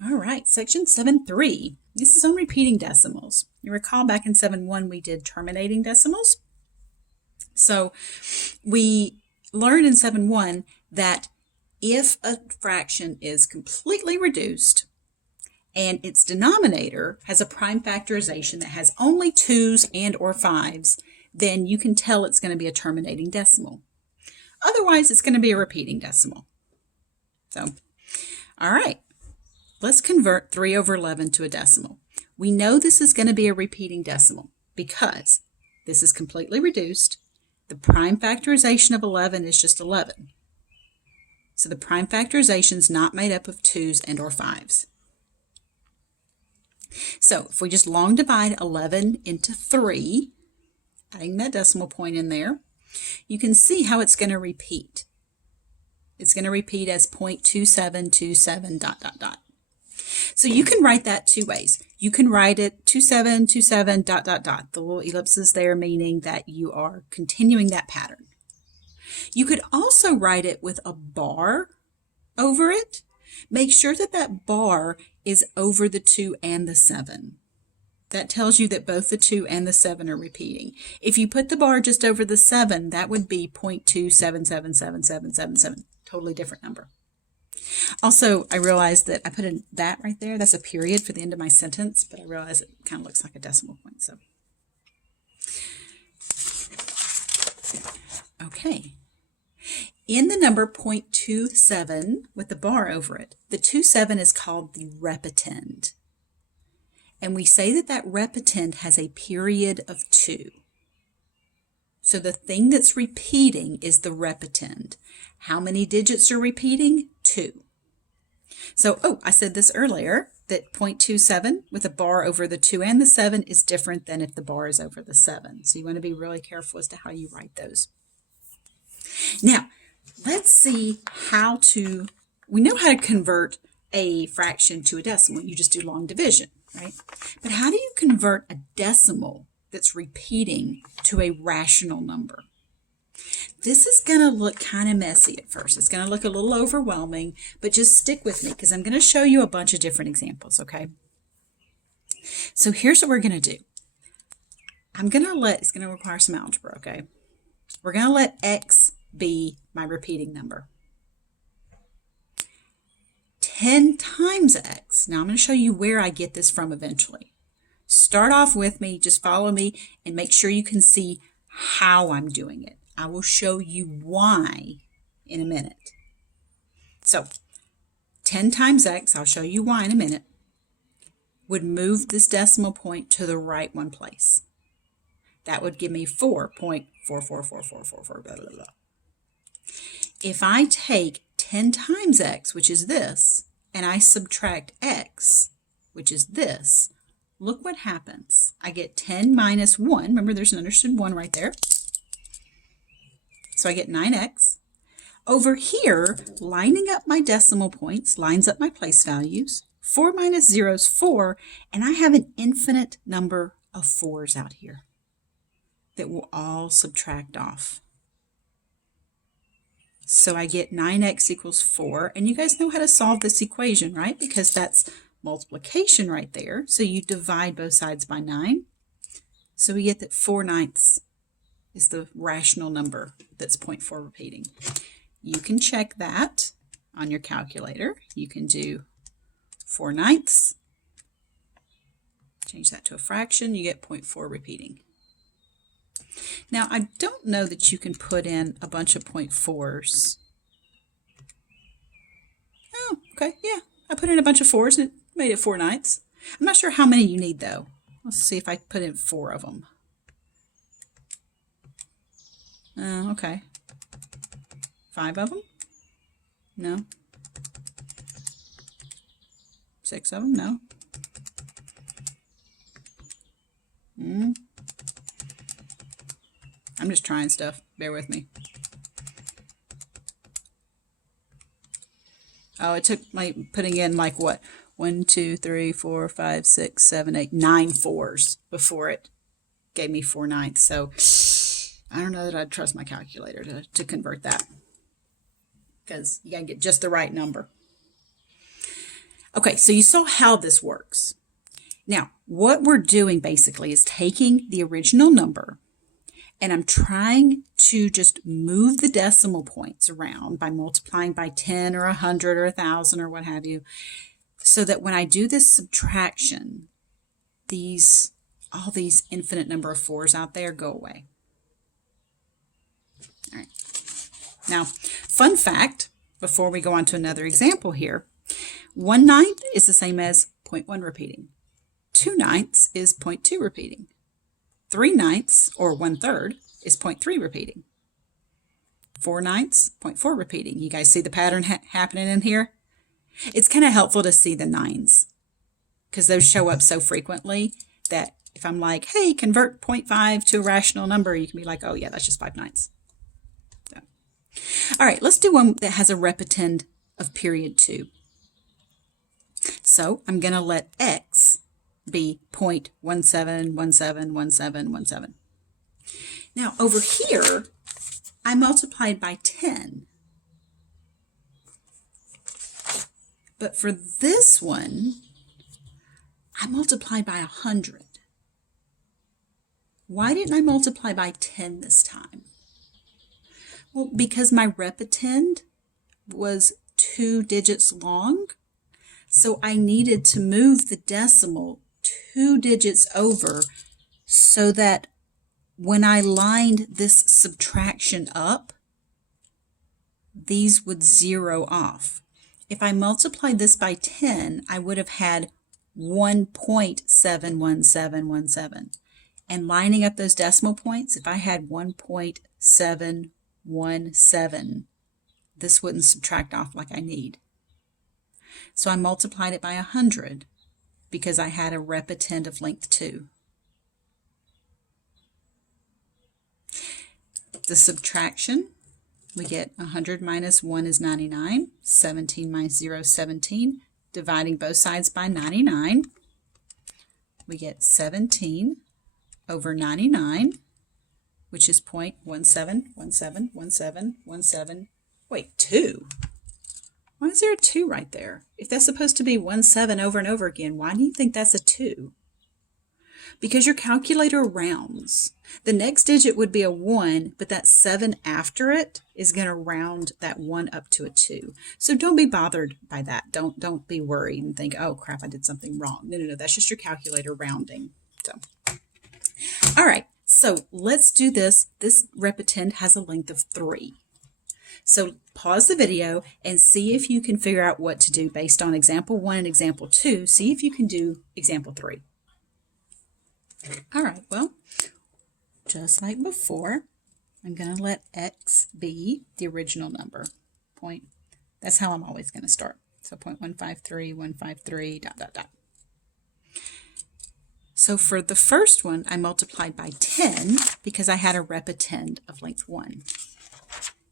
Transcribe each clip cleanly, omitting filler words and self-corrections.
All right, section 7.3. This is on repeating decimals. You recall back in 7.1 we did terminating decimals. So we learned in 7.1 that if a fraction is completely reduced and its denominator has a prime factorization that has only 2's and or 5's, then you can tell it's going to be a terminating decimal. Otherwise, it's going to be a repeating decimal. So, all right. Let's convert 3 over 11 to a decimal. We know this is going to be a repeating decimal because this is completely reduced. The prime factorization of 11 is just 11. So the prime factorization is not made up of 2's and or 5's. So if we just long divide 11 into 3, adding that decimal point in there, you can see how it's going to repeat. It's going to repeat as 0.2727 ... So you can write that two ways. You can write it 2727 ... The little ellipses there meaning that you are continuing that pattern. You could also write it with a bar over it. Make sure that that bar is over the 2 and the 7. That tells you that both the 2 and the 7 are repeating. If you put the bar just over the 7, that would be 0.2777777. Totally different number. Also, I realized that I put in that right there. That's a period for the end of my sentence, but I realize it kind of looks like a decimal point. So, okay. In the number 0.27 with the bar over it, the 27 is called the repetend. And we say that that repetend has a period of 2. So the thing that's repeating is the repetend. How many digits are repeating? 2. So, I said this earlier, that 0.27 with a bar over the 2 and the 7 is different than if the bar is over the 7. So you want to be really careful as to how you write those. Now, let's see we know how to convert a fraction to a decimal. You just do long division, right? But how do you convert a decimal that's repeating to a rational number? This is going to look kind of messy at first. It's going to look a little overwhelming, but just stick with me because I'm going to show you a bunch of different examples, okay? So here's what we're going to do. It's going to require some algebra, okay? We're going to let x be my repeating number. 10 times x. Now I'm going to show you where I get this from eventually. Start off with me, just follow me, and make sure you can see how I'm doing it. I will show you why in a minute. So 10 times x, I'll show you why in a minute, would move this decimal point to the right one place. That would give me 4.444444, blah, blah, blah. If I take 10 times x, which is this, and I subtract x, which is this, look what happens. I get 10 minus 1. Remember, there's an understood 1 right there. So I get 9x. Over here, lining up my decimal points, lines up my place values. 4 minus 0 is 4, and I have an infinite number of 4's out here that will all subtract off. So I get 9x equals 4, and you guys know how to solve this equation, right? Because that's multiplication right there. So you divide both sides by 9. So we get that 4/9 is the rational number that's 0.4 repeating. You can check that on your calculator. You can do 4/9. Change that to a fraction. You get 0.4 repeating. Now, I don't know that you can put in a bunch of 0.4s. Oh, okay, yeah. I put in a bunch of 4s and it made it 4/9. I'm not sure how many you need, though. Let's see if I put in 4 of them. Okay. 5 of them? No. 6 of them? No. I'm just trying stuff. Bear with me. Oh, it took putting in like what? 1, 2, 3, 4, 5, 6, 7, 8, 9 4s before it gave me 4/9. So I don't know that I'd trust my calculator to convert that, because you got to get just the right number. Okay, so you saw how this works. Now, what we're doing basically is taking the original number, and I'm trying to just move the decimal points around by multiplying by 10 or 100 or 1,000 or what have you, so that when I do this subtraction, all these infinite number of 4s out there go away. All right. Now, fun fact, before we go on to another example here, 1/9 is the same as 0.1 repeating. 2/9 is 0.2 repeating. 3/9 or 1/3 is 0.3 repeating. 4/9, 0.4 repeating. You guys see the pattern happening in here? It's kind of helpful to see the 9s because those show up so frequently that if I'm like, hey, convert 0.5 to a rational number, you can be like, oh yeah, that's just 5/9. So. All right, let's do one that has a repetend of period 2. So I'm going to let x be 0.17171717. Now over here, I multiplied by 10. But for this one, I multiplied by 100. Why didn't I multiply by 10 this time? Well, because my repetend was 2 digits long, so I needed to move the decimal 2 digits over so that when I lined this subtraction up, these would zero off. If I multiplied this by 10, I would have had 1.71717. And lining up those decimal points, if I had 1.717, this wouldn't subtract off like I need. So I multiplied it by 100 because I had a repetend of length 2. The subtraction, we get 100 minus 1 is 99, 17 minus 0 is 17. Dividing both sides by 99, we get 17 over 99, which is 0.17171717. Wait, 2? Why is there a 2 right there? If that's supposed to be 17 over and over again, why do you think that's a 2? Because your calculator rounds. The next digit would be a 1, but that 7 after it is going to round that 1 up to a 2. So don't be bothered by that. Don't be worried and think, oh crap, I did something wrong. No, that's just your calculator rounding. So, all right, so let's do this. This repetend has a length of 3. So pause the video and see if you can figure out what to do based on example 1 and example 2. See if you can do example 3. All right, well, just like before, I'm going to let x be the original number. That's how I'm always going to start. So 0.153, dot, dot, dot. So for the first one, I multiplied by 10 because I had a repetend of length 1.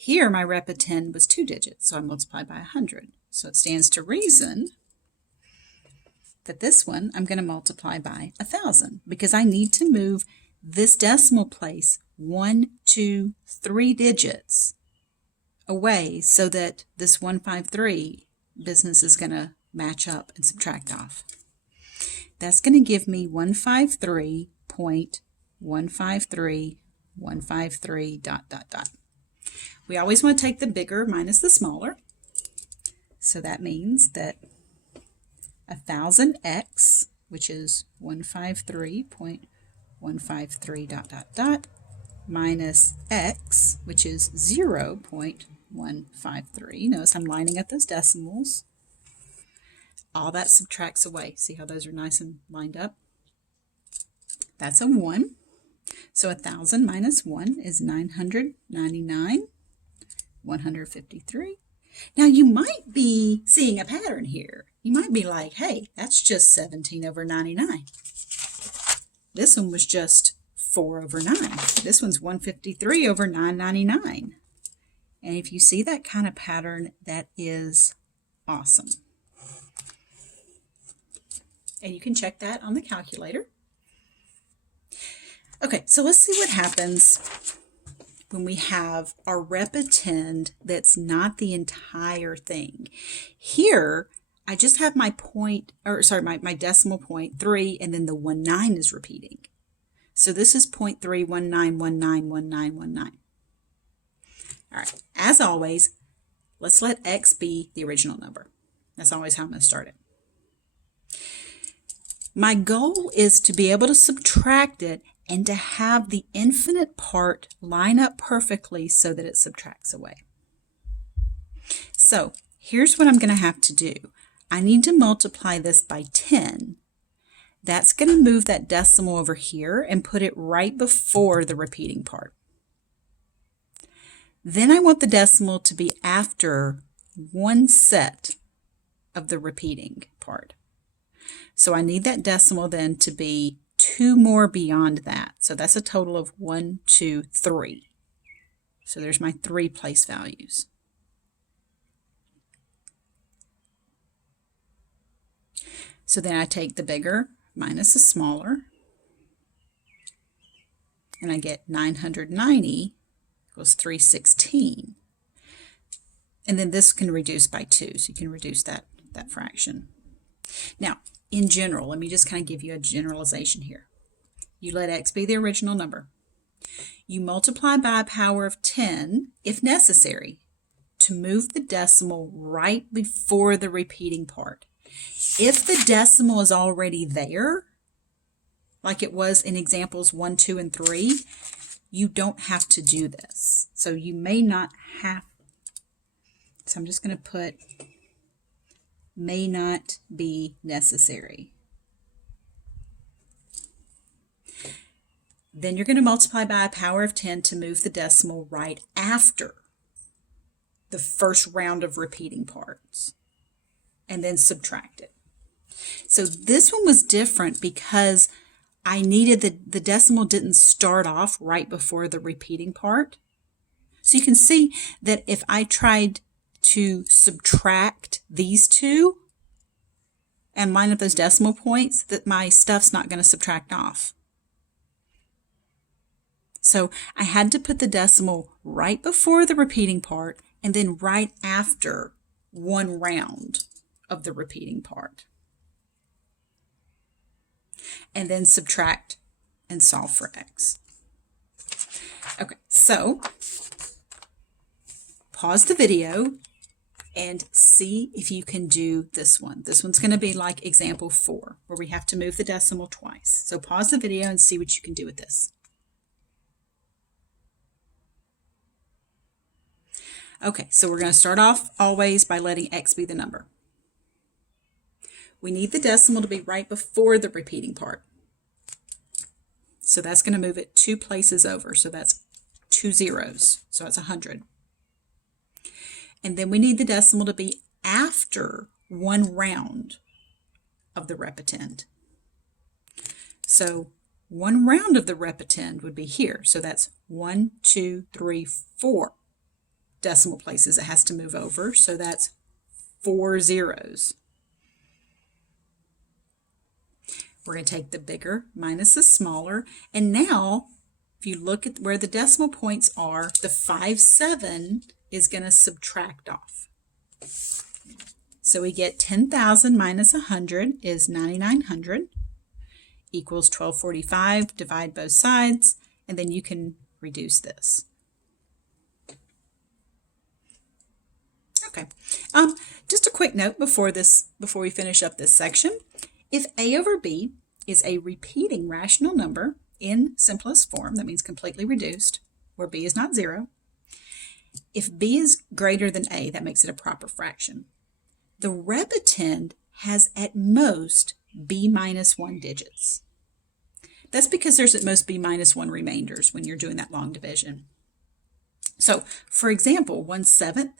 Here, my repetend was 2 digits, so I multiplied by 100. So it stands to reason that this one I'm going to multiply by 1,000 because I need to move this decimal place 1, 2, 3 digits away so that this 153 business is going to match up and subtract off. That's going to give me 153.153.153 dot, dot, dot. We always want to take the bigger minus the smaller. So that means that 1,000x, which is 153.153 dot, dot, dot, minus x, which is 0.153. Notice I'm lining up those decimals. All that subtracts away. See how those are nice and lined up? That's a 1. So 1,000 minus 1 is 999, 153. Now you might be seeing a pattern here. You might be like, hey, that's just 17 over 99. This one was just 4 over 9. This one's 153 over 999. And if you see that kind of pattern, that is awesome. And you can check that on the calculator. Okay, so let's see what happens when we have a repetend that's not the entire thing. Here, I just have my point, or sorry, my decimal point 3, and then the 19 is repeating. So this is 0.319191919. All right, as always, let's let x be the original number. That's always how I'm going to start it. My goal is to be able to subtract it and to have the infinite part line up perfectly so that it subtracts away. So here's what I'm going to have to do. I need to multiply this by 10. That's going to move that decimal over here and put it right before the repeating part. Then I want the decimal to be after one set of the repeating part. So I need that decimal then to be 2 more beyond that. So that's a total of 1, 2, 3. So there's my 3 place values. So then I take the bigger minus the smaller, and I get 990 equals 316. And then this can reduce by 2, so you can reduce that fraction. Now, in general, let me just kind of give you a generalization here. You let x be the original number. You multiply by a power of 10, if necessary, to move the decimal right before the repeating part. If the decimal is already there, like it was in examples 1, 2, and 3, you don't have to do this. So you may not have. So I'm just going to put may not be necessary. Then you're going to multiply by a power of 10 to move the decimal right after the first round of repeating parts, and then subtract it. So this one was different because I needed the decimal didn't start off right before the repeating part. So you can see that if I tried to subtract these two and line up those decimal points, that my stuff's not going to subtract off. So I had to put the decimal right before the repeating part and then right after one round of the repeating part. And then subtract and solve for x. Okay, so pause the video and see if you can do this one. This one's going to be like example 4, where we have to move the decimal twice. So pause the video and see what you can do with this. Okay, so we're going to start off always by letting x be the number. We need the decimal to be right before the repeating part. So that's going to move it 2 places over. So that's 2 zeros. So that's 100. And then we need the decimal to be after one round of the repetend. So one round of the repetend would be here. So that's 1, 2, 3, 4 decimal places it has to move over. So that's 4 zeros. We're going to take the bigger minus the smaller. And now, if you look at where the decimal points are, the 5, 7 is going to subtract off. So we get 10,000 minus 100 is 9,900 equals 1245. Divide both sides, and then you can reduce this. Okay. Just a quick note before we finish up this section. If a over b is a repeating rational number in simplest form, that means completely reduced, where b is not 0. If b is greater than a, that makes it a proper fraction. The repetend has at most b minus 1 digits. That's because there's at most b minus 1 remainders when you're doing that long division. So, for example, 1/7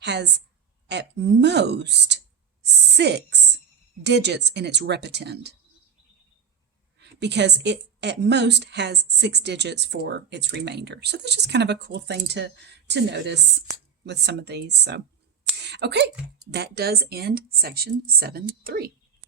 has at most 6 digits in its repetend, because it at most has 6 digits for its remainder. So that's just kind of a cool thing to notice with some of these. So, okay, that does end section 7.3.